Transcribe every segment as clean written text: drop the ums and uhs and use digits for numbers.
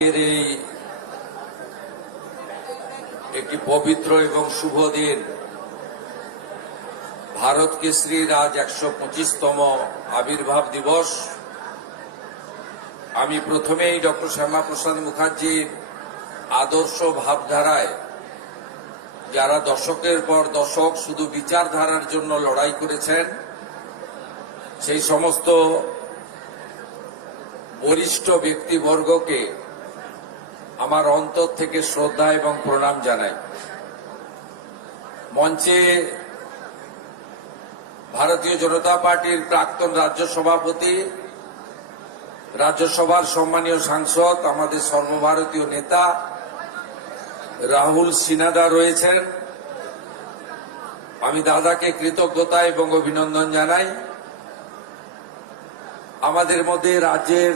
এই একটি পবিত্র এবং শুভ দিন, ভারত কেশরীর আজ ১২৫তম আবির্ভাব দিবস। আমি প্রথমেই ডক্টর শ্যামাপ্রসাদ মুখার্জির আদর্শ ভাবধারায় যারা দশকের পর দশক শুধু বিচারধারার জন্য লড়াই করেছেন, সেই সমস্ত বরিষ্ঠ ব্যক্তিবর্গকে আমার অন্তর থেকে শ্রদ্ধা এবং প্রণাম জানাই। মঞ্চে ভারতীয় জনতা পার্টির প্রাক্তন রাজ্য সভাপতি, রাজ্যসভার সম্মানীয় সাংসদ, আমাদের সর্বভারতীয় নেতা রাহুল সিনহা রয়েছেন। আমি দাদাকে কৃতজ্ঞতা এবং অভিনন্দন জানাই। আমাদের মধ্যে রাজ্যের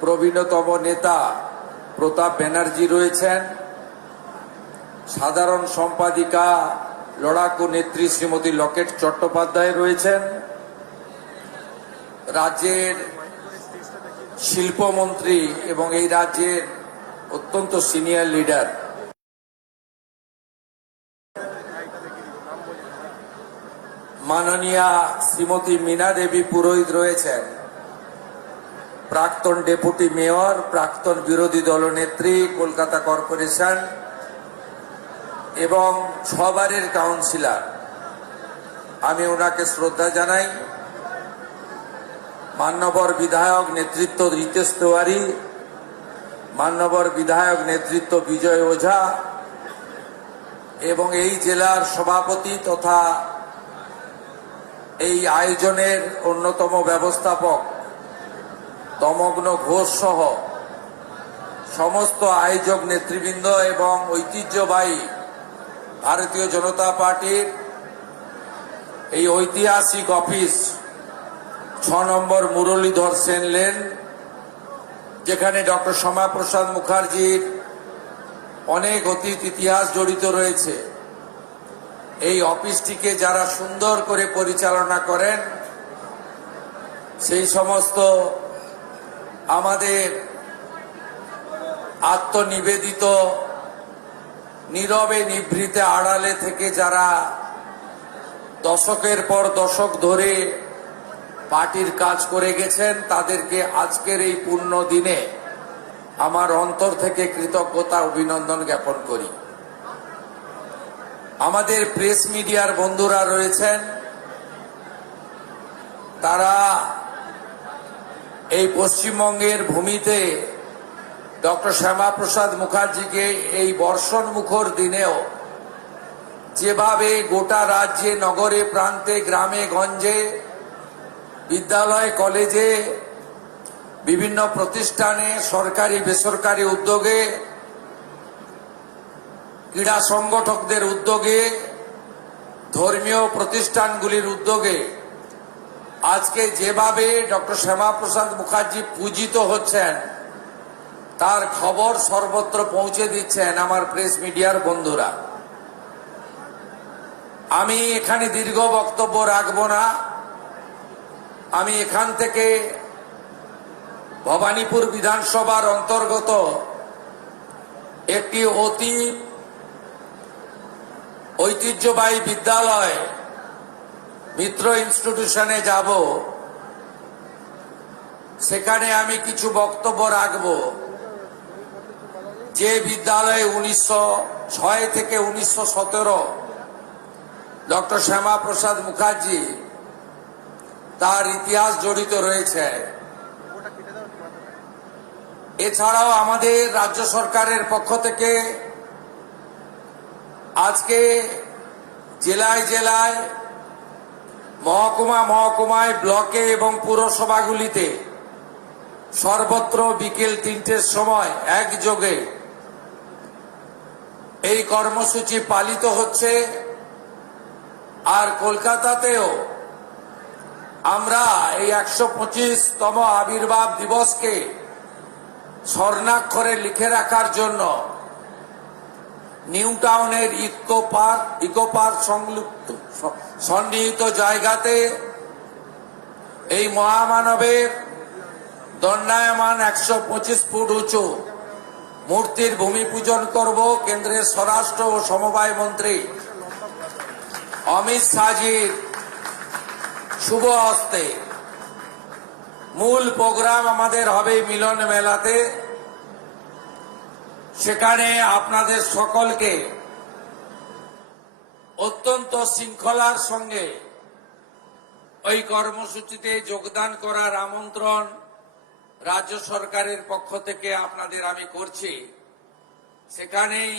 প্রবীণতম নেতা প্রতাপ ব্যানার্জি রয়েছেন, সাধারণ সম্পাদিকা লড়াকু নেত্রী শ্রীমতী লকেট চট্টোপাধ্যায় রয়েছেন, রাজ্যের শিল্পমন্ত্রী এবং এই রাজ্যের অত্যন্ত সিনিয়র লিডার মাননীয়া শ্রীমতী মীনা দেবী পুরোহিত রয়েছেন, প্রাক্তন ডেপুটি মেয়র, প্রাক্তন বিরোধী দলনেত্রী কলকাতা কর্পোরেশন এবং 6 বারের কাউন্সিলর। আমি ওনাকে শ্রদ্ধা জানাই। মান্যবর বিধায়ক নেতৃত্ব রিতেশ তিওয়ারি, মান্যবর বিধায়ক নেতৃত্ব বিজয় ওঝা এবং এই জেলার সভাপতি তথা এই আয়োজনের অন্যতম ব্যবস্থাপক তমগ্ন ঘোষ সহ সমস্ত আয়োজক নেতৃবৃন্দ এবং ঐতিহ্যবাহী ভারতীয় জনতা পার্টির এই ঐতিহাসিক অফিস 6 নম্বর মুরলীধর সেন লেন, যেখানে ডক্টর শ্যামাপ্রসাদ মুখার্জির অনেক অতীত ইতিহাস জড়িত রয়েছে। এই অফিসটিকে যারা সুন্দর করে পরিচালনা করেন, সেই সমস্ত আমাদের আত্মনিবেদিত নীরবে নিভৃতে আড়ালে থেকে যারা দশকের পর দশক ধরে পার্টির কাজ করে গেছেন, তাদেরকে আজকের এই পূর্ণ দিনে আমার অন্তর থেকে কৃতজ্ঞতা অভিনন্দন জ্ঞাপন করি। আমাদের প্রেস মিডিয়ার বন্ধুরা রয়েছেন, তারা এই পশ্চিমবঙ্গের ভূমিতে ডক্টর শ্যামাপ্রসাদ মুখার্জিকে এই বর্ষণ মুখর দিনেও যেভাবে গোটা রাজ্যে, নগরে, প্রান্তে, গ্রামে গঞ্জে, বিদ্যালয়, কলেজে, বিভিন্ন প্রতিষ্ঠানে, সরকারি বেসরকারি উদ্যোগে, ক্রীড়া সংগঠকদের উদ্যোগে, ধর্মীয় প্রতিষ্ঠানগুলির উদ্যোগে আজকে যেভাবে ডক্টর শ্যামাপ্রসাদ মুখার্জি পূজিত হচ্ছেন, তার খবর সর্বত্র পৌঁছে দিচ্ছেন আমার প্রেস মিডিয়ার বন্ধুরা। আমি এখানে দীর্ঘ বক্তব্য রাখব না। আমি এখান থেকে ভবানীপুর বিধানসভার অন্তর্গত একটি অতি ঐতিহ্যবাহী বিদ্যালয় মিত্র ইনস্টিটিউশনে যাব। সেখানে আমি কিছু বক্তব্য রাখব। যে বিদ্যালয়ে 1906 থেকে 1917 ডক্টর শ্যামাপ্রসাদ মুখার্জি তার ইতিহাস জড়িত রয়েছে। এছাড়াও আমাদের রাজ্য সরকারের পক্ষ থেকে আজকে জেলায় জেলায়, মহকুমায়, ব্লকে এবং পুরসভাগুলিতে সর্বত্র বিকেল 3টের সময় একযোগে এই কর্মসূচি পালিত হচ্ছে। আর কলকাতাতেও আমরা এই ১২৫তম আবির্ভাব দিবসকে স্বর্ণাক্ষরে লিখে রাখার জন্য নিউ টাউনের ইকো পার্ক সন্নিহিত জায়গাতে এই মহামানবের দণ্ডায়মান 125 ফুট উঁচু মূর্তির ভূমি পূজন করব কেন্দ্রের স্বরাষ্ট্র ও সমবায় মন্ত্রী অমিত শাহজির শুভ হস্তে। মূল প্রোগ্রাম আমাদের হবে মিলন মেলাতে। সেখানে আপনাদের সকলকে অত্যন্ত শৃঙ্খলার সঙ্গে ওই কর্মসূচিতে যোগদান করার আমন্ত্রণ রাজ্য সরকারের পক্ষ থেকে আপনাদের আমি করছি। সেখানেই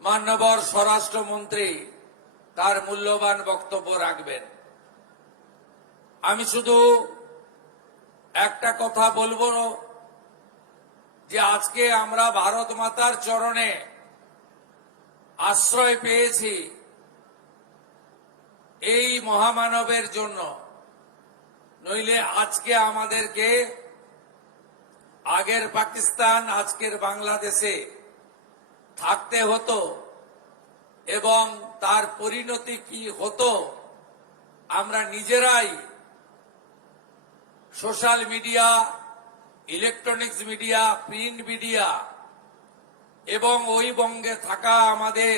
মাননীয় স্বরাষ্ট্রমন্ত্রী তার মূল্যবান বক্তব্য রাখবেন। আমি শুধু একটা কথা বলবো যে আজকে আমরা ভারত মাতার চরণে আশ্রয় পেয়েছি এই মহামানবের জন্য, নইলে আজকে আমাদেরকে আগের পাকিস্তান আজকের বাংলাদেশে থাকতে হতো এবং তার পরিণতি কি হতো আমরা নিজেরাই social media, electronics media, print media এবং ওই বঙ্গে থাকা আমাদের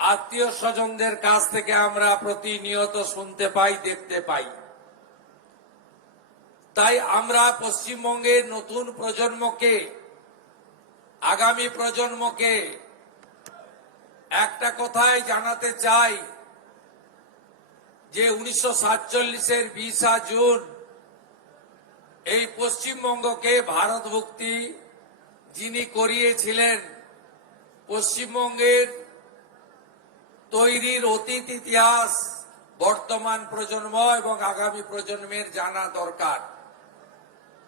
আত্মীয় স্বজনদের কাছ থেকে আমরা প্রতিনিয়ত শুনতে পাই, দেখতে পাই। তাই আমরা পশ্চিমবঙ্গের নতুন প্রজন্মকে, আগামী প্রজন্মকে একটা কথাই জানাতে চাই যে 1947-এর 20 জুন এই পশ্চিমবঙ্গকে ভারতভুক্তি যিনি করিয়েছিলেন, পশ্চিমবঙ্গের তৈরির অতীত ইতিহাস বর্তমান প্রজন্ম এবং আগামী প্রজন্মের জানা দরকার।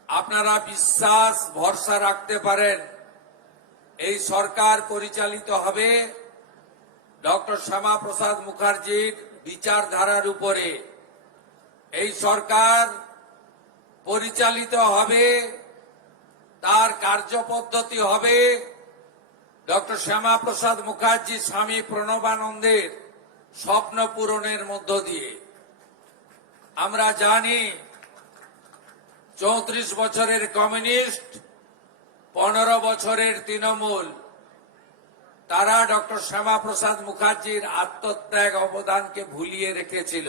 আপনারা বিশ্বাস ভরসা রাখতে পারেন এই সরকার পরিচালিত হবে ডক্টর শ্যামাপ্রসাদ মুখার্জির বিচারধারার উপরে। এই সরকার পরিচালিত হবে, তার কার্যপদ্ধতি হবে ডক্টর শ্যামাপ্রসাদ মুখার্জি স্বামী প্রণবানন্দের স্বপ্ন পূরণের মধ্য দিয়ে। আমরা জানি 34 বছরের কমিউনিস্ট, 15 বছরের তৃণমূল, তারা ডক্টর শ্যামাপ্রসাদ মুখার্জির আত্মত্যাগ অবদানকে ভুলিয়ে রেখেছিল।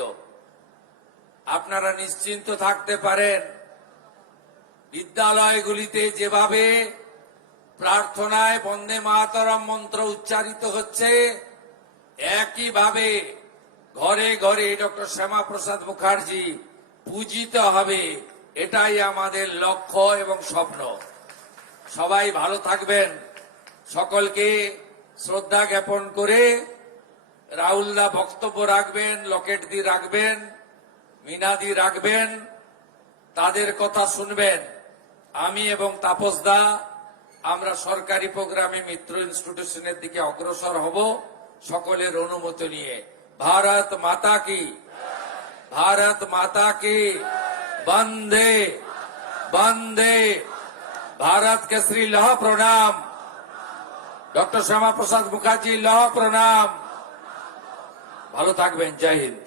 আপনারা নিশ্চিন্ত থাকতে পারেন, বিদ্যালয়গুলিতে যেভাবে প্রার্থনায় বন্দে মাতরম মন্ত্র উচ্চারিত হচ্ছে, একইভাবে ঘরে ঘরে ডক্টর শ্যামাপ্রসাদ মুখার্জি পূজিত হবে। এটাই আমাদের লক্ষ্য এবং স্বপ্ন। সবাই ভালো থাকবেন। সকলকে শ্রদ্ধা জ্ঞাপন করে রাহুলদা বক্তব্য রাখবেন, লকেটদি রাখবেন, মিনাদি রাখবেন, তাদের কথা শুনবেন। আমি এবং তাপসদা আমরা সরকারি প্রোগ্রামে মিত্র ইনস্টিটিউশনের দিকে অগ্রসর হব সকলের অনুমতি নিয়ে। ভারত মাতা কি, ভারত মাতা কি, বন্দে বন্দে भारत केसरी लौह प्रणाम, डॉक्टर श्यामा प्रसाद मुखार्जी लौह प्रणाम। ভালো থাকবেন। জয় হিন্দ।